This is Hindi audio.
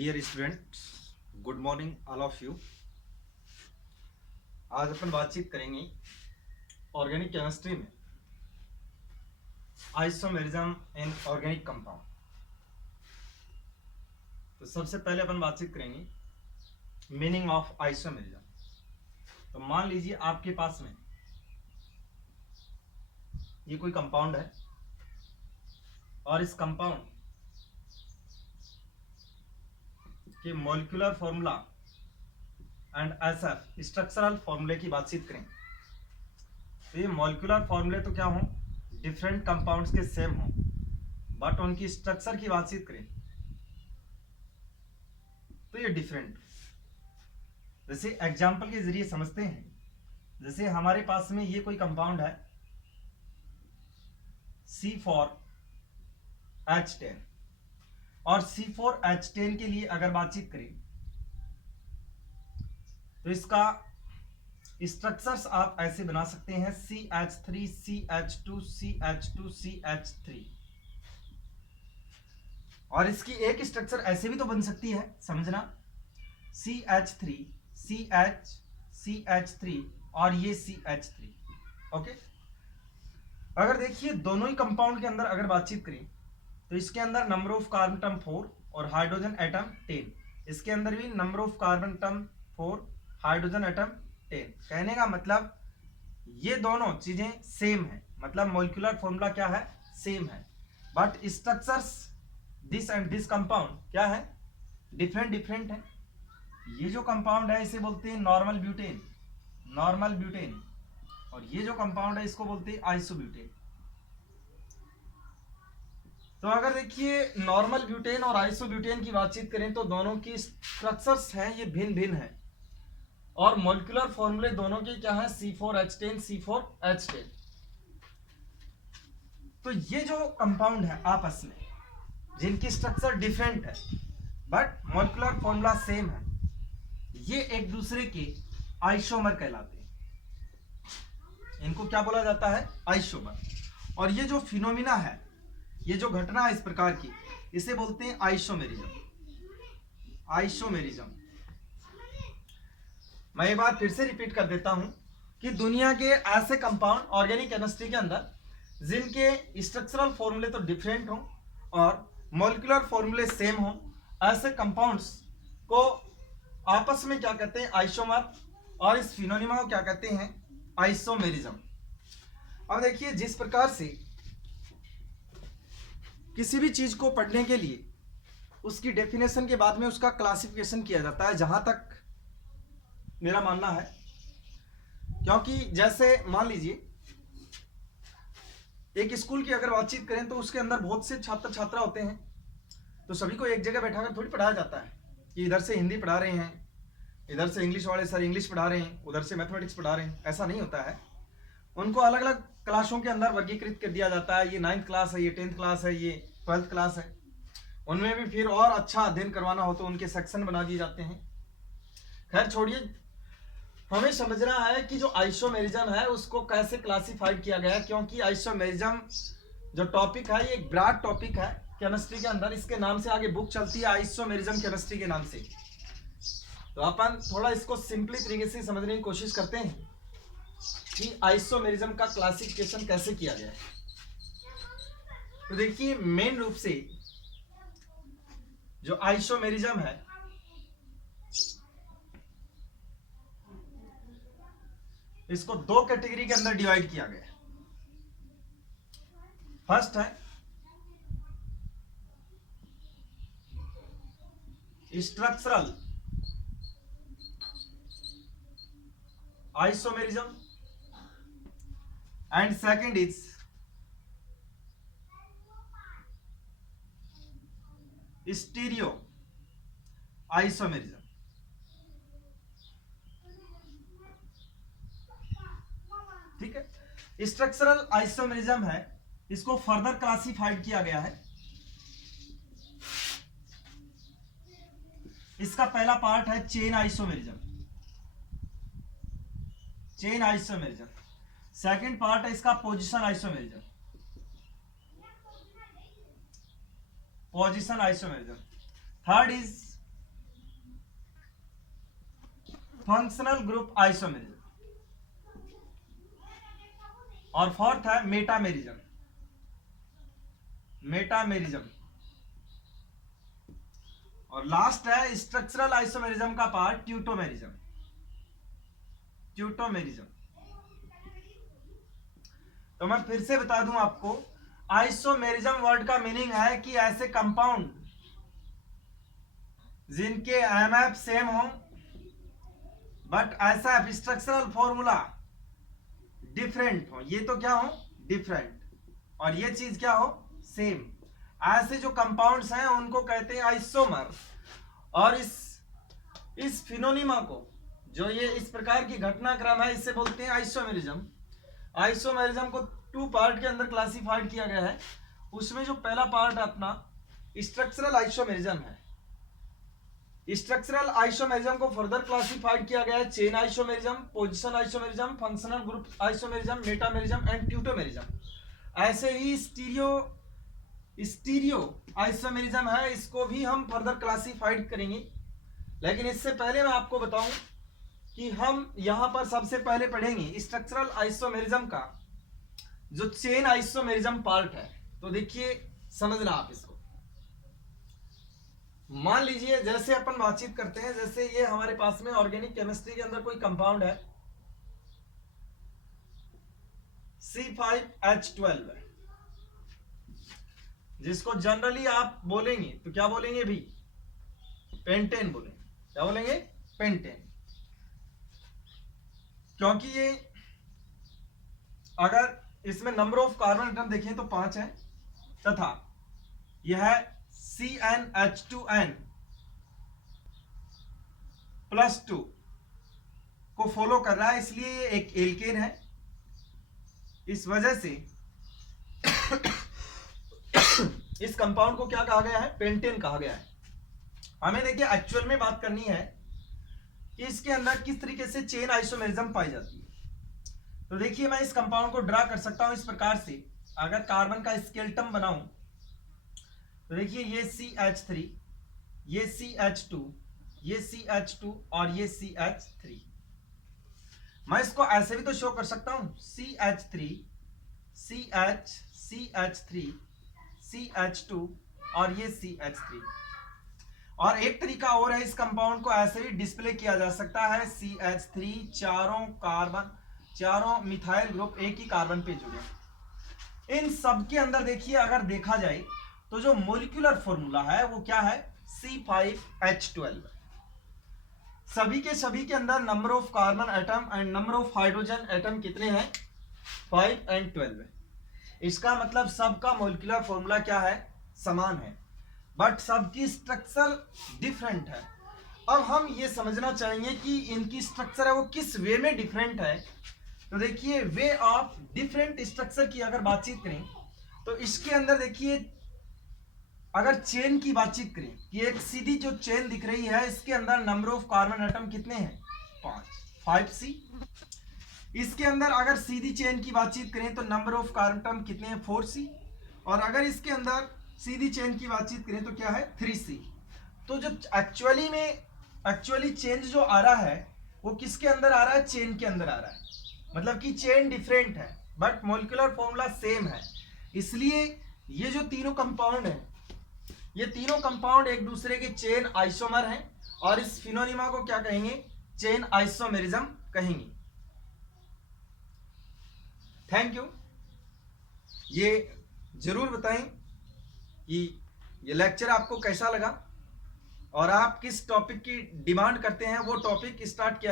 Dear students, good morning all of you. आज अपन बातचीत करेंगे ऑर्गेनिक केमिस्ट्री में आइसोमेरिज्म इन ऑर्गेनिक कंपाउंड। तो सबसे पहले अपन बातचीत करेंगे मीनिंग ऑफ आइसोमेरिज्म। तो मान लीजिए आपके पास में ये कोई कंपाउंड है और इस कंपाउंड के molecular formula and SF structural फॉर्मूले की बातचीत करें। तो ये मॉलिक्यूलर फॉर्मूले तो क्या हो, डिफरेंट कंपाउंड्स के सेम हो, बट उनकी स्ट्रक्चर की बातचीत करें तो ये डिफरेंट। जैसे एग्जांपल के जरिए समझते हैं। जैसे हमारे पास में ये कोई कंपाउंड है C4H10 और C4H10 के लिए अगर बातचीत करें तो इसका स्ट्रक्चर्स आप ऐसे बना सकते हैं CH3 CH2 CH2 CH3। और इसकी एक स्ट्रक्चर ऐसे भी तो बन सकती है, समझना, CH3 CH CH3 और ये CH3। ओके, अगर देखिए दोनों ही कंपाउंड के अंदर अगर बातचीत करें तो इसके अंदर नंबर ऑफ कार्बन एटम 4 और हाइड्रोजन एटम 10, इसके अंदर भी number of carbon atom 4 hydrogen atom 10। कहने का मतलब ये दोनों चीजें सेम है, मतलब मॉलिक्यूलर फॉर्मूला क्या है, सेम है, but structures this and this compound क्या है, डिफरेंट है। ये जो कंपाउंड है इसे बोलते हैं नॉर्मल ब्यूटेन, नॉर्मल ब्यूटेन, और ये जो कंपाउंड है इसको बोलते हैं आइसोब्यूटेन। तो अगर देखिए नॉर्मल ब्यूटेन और आइसोब्यूटेन की बातचीत करें तो दोनों की स्ट्रक्चर्स हैं ये भिन्न है, और मॉलिक्यूलर फॉर्मूले दोनों के क्या है, C4H10 C4H10। तो ये जो कंपाउंड है आपस में जिनकी स्ट्रक्चर डिफरेंट है बट मॉलिक्यूलर फॉर्मूला सेम है, ये एक दूसरे के आइसोमर कहलाते हैं। इनको क्या बोला जाता है, आइसोमर। और ये जो फिनोमिना है, ये जो घटना है इस प्रकार की, इसे बोलते हैं आइसोमेरिज्म, आइसोमेरिज्म। मैं एक बार फिर से रिपीट कर देता हूं कि दुनिया के ऐसे कंपाउंड ऑर्गेनिक केमिस्ट्री के अंदर जिनके स्ट्रक्चरल फॉर्मूले तो डिफरेंट हो और मॉलिक्यूलर फॉर्मूले सेम हो, ऐसे कंपाउंड्स को आपस में क्या कहते हैं, आइसोमर, और इस फिनोनिमा को क्या कहते हैं, आइसोमेरिज्म। अब देखिए जिस प्रकार से किसी भी चीज को पढ़ने के लिए उसकी डेफिनेशन के बाद में उसका क्लासिफिकेशन किया जाता है, जहां तक मेरा मानना है। क्योंकि जैसे मान लीजिए एक स्कूल की अगर बातचीत करें तो उसके अंदर बहुत से छात्र छात्रा होते हैं, तो सभी को एक जगह बैठाकर थोड़ी पढ़ाया जाता है कि इधर से हिंदी पढ़ा रहे हैं, इधर से इंग्लिश वाले सर इंग्लिश पढ़ा रहे हैं, उधर से मैथमेटिक्स पढ़ा रहे हैं। ऐसा नहीं होता है। उनको अलग अलग क्लासों के अंदर वर्गीकृत कर दिया जाता है। ये 9th क्लास है, ये 10th क्लास है, ये 12th क्लास है। उनमें भी फिर और अच्छा अध्ययन करवाना हो तो उनके सेक्शन बना दिए जाते हैं। खैर छोड़िए, हमें समझना है कि जो आइसोमेरिज्म है उसको कैसे क्लासिफाइड किया गया है, क्योंकि आइसोमेरिज्म जो टॉपिक है ये एक ब्रॉड टॉपिक है केमिस्ट्री के अंदर। इसके नाम से आगे बुक चलती है आइसोमेरिज्म केमिस्ट्री के नाम से। तो अपन थोड़ा इसको सिंपली तरीके से समझने की कोशिश करते हैं कि आइसोमेरिज्म का क्लासिफिकेशन कैसे किया गया है। तो देखिए मेन रूप से जो आइसोमेरिज्म है इसको दो कैटेगरी के अंदर डिवाइड किया गया है। फर्स्ट है structural isomerism and second is stereo isomerism. ठीक है, स्ट्रक्चरल आइसोमेरिज्म है, इसको फर्दर क्लासिफाइड किया गया है। इसका पहला पार्ट है chain isomerism, chain isomerism. Second part है इसका position isomerism, position isomerism. Third is functional group isomerism, और फोर्थ है मेटामेरिज्म, मेटामेरिज्म, और लास्ट है स्ट्रक्चरल आइसोमेरिज्म का पार्ट ट्यूटोमेरिज्म, ट्यूटोमेरिज्म। तो मैं फिर से बता दूं आपको, आइसोमेरिज्म वर्ड का मीनिंग है कि ऐसे कंपाउंड जिनके एमएफ सेम हो बट ऐसा स्ट्रक्चरल फॉर्मूला डिफरेंट हो, ये तो क्या हो डिफरेंट, और ये चीज क्या हो सेम। ऐसे जो कंपाउंड्स हैं उनको कहते हैं आइसोमर। और इस फिनोनिमा को, जो ये इस प्रकार की घटनाक्रम है, इससे बोलते हैं आइसोमेरिज्म। आइसोमेरिज्म को टू पार्ट के अंदर क्लासिफाइड किया गया है। उसमें जो पहला पार्ट अपना स्ट्रक्चरल आइसोमेरिज्म है, स्ट्रक्चरल आइसोमेरिज्म को फर्दर क्लासिफाइड किया गया है chain isomerism, position isomerism, functional group isomerism, metamerism and tautomerism. ऐसे ही स्टीरियो आइसोमेरिज्म है, इसको भी हम फर्दर क्लासिफाइड करेंगे। लेकिन इससे पहले मैं आपको बताऊं कि हम यहां पर सबसे पहले पढ़ेंगे स्ट्रक्चरल आइसोमेरिज्म का जो चेन आइसोमेरिज्म पार्ट है। तो देखिए समझना आप इसको। मान लीजिए जैसे अपन बातचीत करते हैं, जैसे ये हमारे पास में ऑर्गेनिक केमिस्ट्री के अंदर कोई कंपाउंड है C5H12 है, जिसको जनरली आप बोलेंगे तो क्या बोलेंगे भी, पेंटेन बोलेंगे। क्या बोलेंगे, पेंटेन। क्योंकि ये अगर इसमें नंबर ऑफ कार्बन एटम देखें तो 5 है, तथा यह है CnH2n +2 को फॉलो कर रहा है, इसलिए ये एक एल्केन है। इस वजह से इस कंपाउंड को क्या कहा गया है, पेंटेन कहा गया है। हमें देखिए एक्चुअल में बात करनी है कि इसके अंदर किस तरीके से चेन आइसोमेरिज्म पाई जाती है। तो देखिए मैं इस कंपाउंड को ड्रा कर सकता हूं इस प्रकार से। अगर कार्बन का स्केलेटन बनाऊं तो देखिए ये CH3, ये CH2, ये CH2 और ये CH3। मैं इसको ऐसे भी तो शो कर सकता हूं CH3, CH, CH3, CH2 और ये CH3। और एक तरीका और है, इस कंपाउंड को ऐसे भी डिस्प्ले किया जा सकता है CH3, चारों मिथाइल ग्रुप एक ही कार्बन पे जुड़े। इन सब के अंदर देखिए अगर देखा जाए तो जो मोलिकुलर फॉर्मूला है वो क्या है, C5H12। सभी के अंदर number of carbon atom and number of hydrogen atom कितने हैं, 5 और 12 है। इसका मतलब सबका मोलिकुलर फॉर्मूला क्या है, समान है, बट सबकी स्ट्रक्चर डिफरेंट है। अब हम ये समझना चाहेंगे कि इनकी स्ट्रक्चर है वो किस वे में डिफरेंट है। तो देखिए वे ऑफ डिफरेंट स्ट्रक्चर की अगर बातचीत करें तो इसके अंदर देखिए, अगर चेन की बातचीत करें कि एक सीधी जो चेन दिख रही है, इसके अंदर नंबर ऑफ कार्बन एटम कितने हैं, 5C। इसके अंदर अगर सीधी चेन की बातचीत करें तो नंबर ऑफ कार्बन एटम कितने हैं, 4C। और अगर इसके अंदर सीधी चेन की बातचीत करें तो क्या है, 3C। तो जो एक्चुअली चेंज जो आ रहा है वो किसके अंदर आ रहा है, चेन के अंदर आ रहा है। मतलब कि चेन डिफरेंट है बट मोलिकुलर फॉर्मूला सेम है। इसलिए ये जो तीनों कंपाउंड हैं, ये तीनों कंपाउंड एक दूसरे के चेन आइसोमर हैं, और इस फिनोनिमा को क्या कहेंगे, चेन आइसोमेरिज्म कहेंगे। Thank you. ये जरूर बताएं कि ये लेक्चर आपको कैसा लगा और आप किस टॉपिक की डिमांड करते हैं, वो टॉपिक स्टार्ट किया